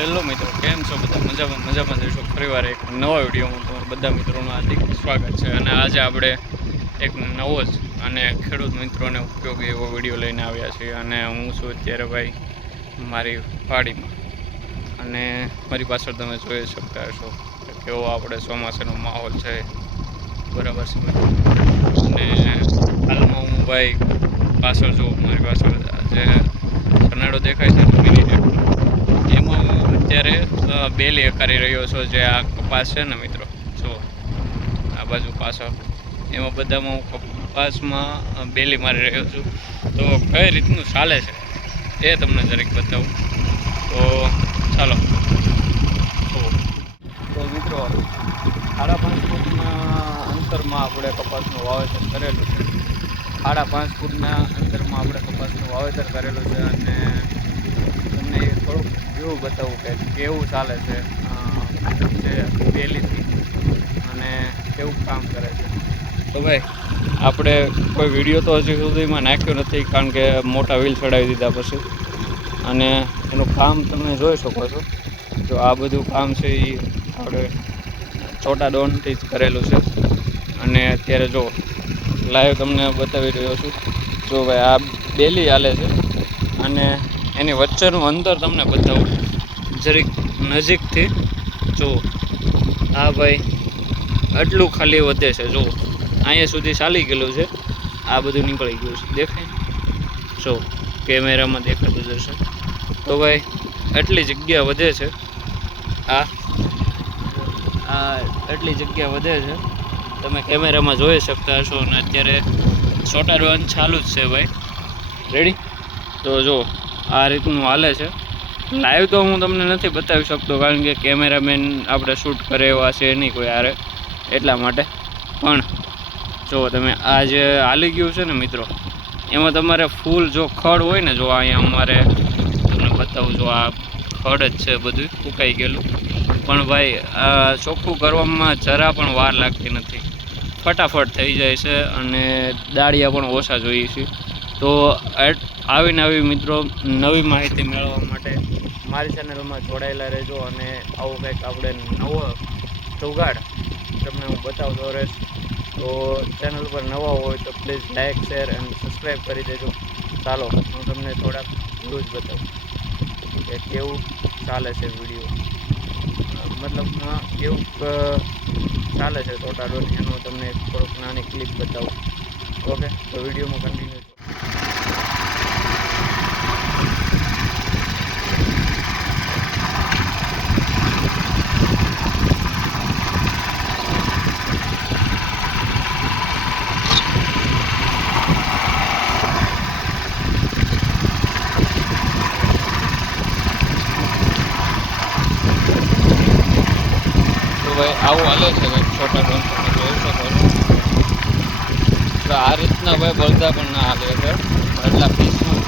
Hello મિત્રો, કેમ છો બધા? મજામાં જઈશું. ફરીવાર એક નવા વિડીયોમાં તમારા બધા મિત્રોનું હાર્દિક સ્વાગત છે. અને આજે આપણે એક નવો જ અને ખેડૂત મિત્રોને ઉપયોગી એવો વિડીયો લઈને આવ્યા છીએ. અને હું છું અત્યારે ભાઈ મારી વાડીમાં, અને મારી પાછળ તમે જોઈ શકતા હશો કે કેવો આપણે ચોમાસાનો માહોલ છે, બરાબર છે. અને હાલમાં હું ભાઈ પાછળ જો મારી પાછળ જે સનાડો દેખાય છે મિની એમાં હું અત્યારે બેલી કરી રહ્યો છું. જે આ કપાસ છે ને મિત્રો, જો આ બાજુ પાછળ એમાં બધામાં હું કપાસમાં બેલી મારી રહ્યો છું. તો કઈ રીતનું ચાલે છે એ તમને જરીક બતાવું. તો ચાલો. તો મિત્રો, 5.5 ફૂટના અંતરમાં આપણે કપાસનું વાવેતર કરેલું છે. 5.5 ફૂટના અંતરમાં આપણે કપાસનું વાવેતર કરેલું છે. અને તમને થોડુંક એવું બતાવું કે કેવું ચાલે છે જે પહેલીથી અને કેવું કામ કરે છે. તો ભાઈ આપણે કોઈ વિડીયો તો હજી સુધીમાં નાખ્યો નથી, કારણ કે મોટા વ્હીલ ચડાવી દીધા પછી. અને એનું કામ તમે જોઈ શકો છો. જો આ બધું કામ છે એ આપણે છોટા ડોનથી જ કરેલું છે. અને અત્યારે જો લાઈવ તમને બતાવી રહ્યો છું. જો ભાઈ આ બેલી હાલે છે, અને એની વચ્ચેનું અંતર તમને બતાવું જરીક નજીકથી. જો આ ભાઈ આટલું ખાલી વધે છે. જો અહીંયા સુધી ચાલી ગયેલું છે, આ બધું નીકળી ગયું છે, દેખાય? જો કેમેરામાં દેખાતું જશે. તો ભાઈ આટલી જગ્યા વધે છે, આ આટલી જગ્યા વધે છે, તમે કેમેરામાં જોઈ શકતા હશો. અને અત્યારે છોટા ડોન ચાલુ જ છે ભાઈ. રેડી? તો જો આ રીતનું હાલે છે. લાઈવ તો હું તમને નથી બતાવી શકતો, કારણ કે કેમેરામેન આપણે શૂટ કરે એવા છે નહીં કોઈ હારે, એટલા માટે. પણ જો તમે આ જે હાલી ગયું છે ને મિત્રો, એમાં તમારે ફૂલ જો ખડ હોય ને, જો અહીંયા અમારે તમને બતાવું, જો આ ખડ જ છે, બધું ફૂંકાઈ ગયેલું. પણ ભાઈ આ ચોખ્ખું કરવામાં જરા પણ વાર લાગતી નથી, ફટાફટ થઈ જાય છે. અને દાળિયા પણ ઓછા જોઈએ છે. તો આવી મિત્રો નવી માહિતી મેળવવા માટે મારી ચેનલમાં જોડાયેલા રહેજો. અને આવું કંઈક આપણે નવો જુગાડ તમને હું બતાવતો રહીશ. તો ચેનલ પર નવા હોય તો પ્લીઝ લાઇક, શેર અને સબસ્ક્રાઈબ કરી દેજો. ચાલો હું તમને થોડાક વ્યૂઝ બતાવું કે કેવું ચાલે છે વિડીયો, મતલબ કેવું ચાલે છે છોટા ડોન, એનું તમને થોડુંક નાની ક્લિપ બતાવું. ઓકે, તો વિડીયોમાં કન્ટિન્યુ. આવું હાલે છે ભાઈ છોટા ડોન, તમે જોઈ શકો છો. તો આ રીતના ભાઈ બળદા પણ ના હાલે છે એટલા પીસમાં.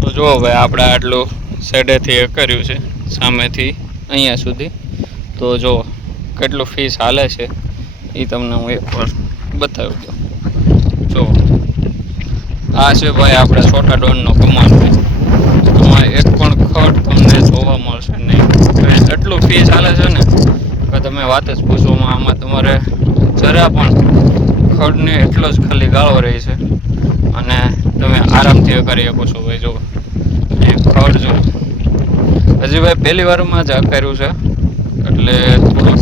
તો જુઓ ભાઈ, આપણે આટલું સેડેથી કર્યું છે, સામેથી અહીંયા સુધી. તો જો કેટલું ફીસ હાલે છે એ તમને હું એકવાર બતાવી દઉં. જો આ છે ભાઈ આપણે છોટા ડોનનો કમાલ. એક પણ ખડ તમને જોવા મળશે નહીં. એટલું ફીસ ચાલે છે ને કે તમે વાત જ પૂછોમાં. આમાં તમારે જરા પણ ખડને એટલો જ ખાલી ગાળો રહે છે, અને તમે આરામથી કરી શકો છો. ભાઈ જો એ ખડ જો હજી ભાઈ પહેલી વારમાં જ કર્યું છે, એટલે થોડુંક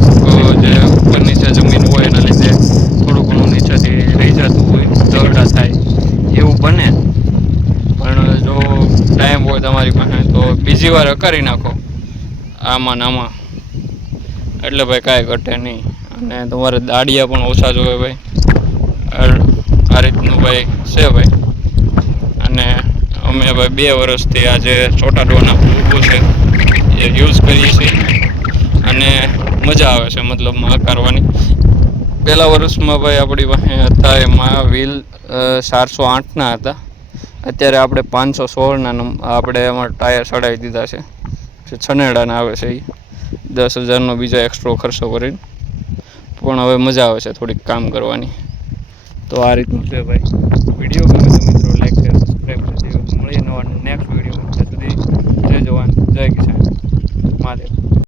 જે ઉપર નીચે જમીન હોય એના લીધે થોડું ઘણું નીચેથી રહી જતું હોય, દરડા થાય એવું બને. પણ જો ટાઈમ હોય તમારી પાસે તો બીજી વાર કરી નાખો આમાં ને આમાં, એટલે ભાઈ કાંઈ ઘટે નહીં. અને તમારે દાડિયા પણ ઓછા જોવે ભાઈ. આ રીતનું ભાઈ છે ભાઈ. અને અમે ભાઈ 2 વર્ષથી આજે છોટા ડોન ઊભું છે એ યુઝ કરીએ છીએ, અને મજા આવે છે મતલબમાં કરવાની. પહેલા વર્ષમાં ભાઈ આપણી પાસે હતા એમાં વ્હીલ 408ના હતા. અત્યારે આપણે 516ના આપણે એમાં ટાયર ચડાવી દીધા છે, જે છનેડાના આવે છે. એ 10,000નો બીજા એક્સ્ટ્રો ખર્ચો કરીને પણ હવે મજા આવે છે થોડીક કામ કરવાની. તો આ રીતનું છે ભાઈ. વિડીયો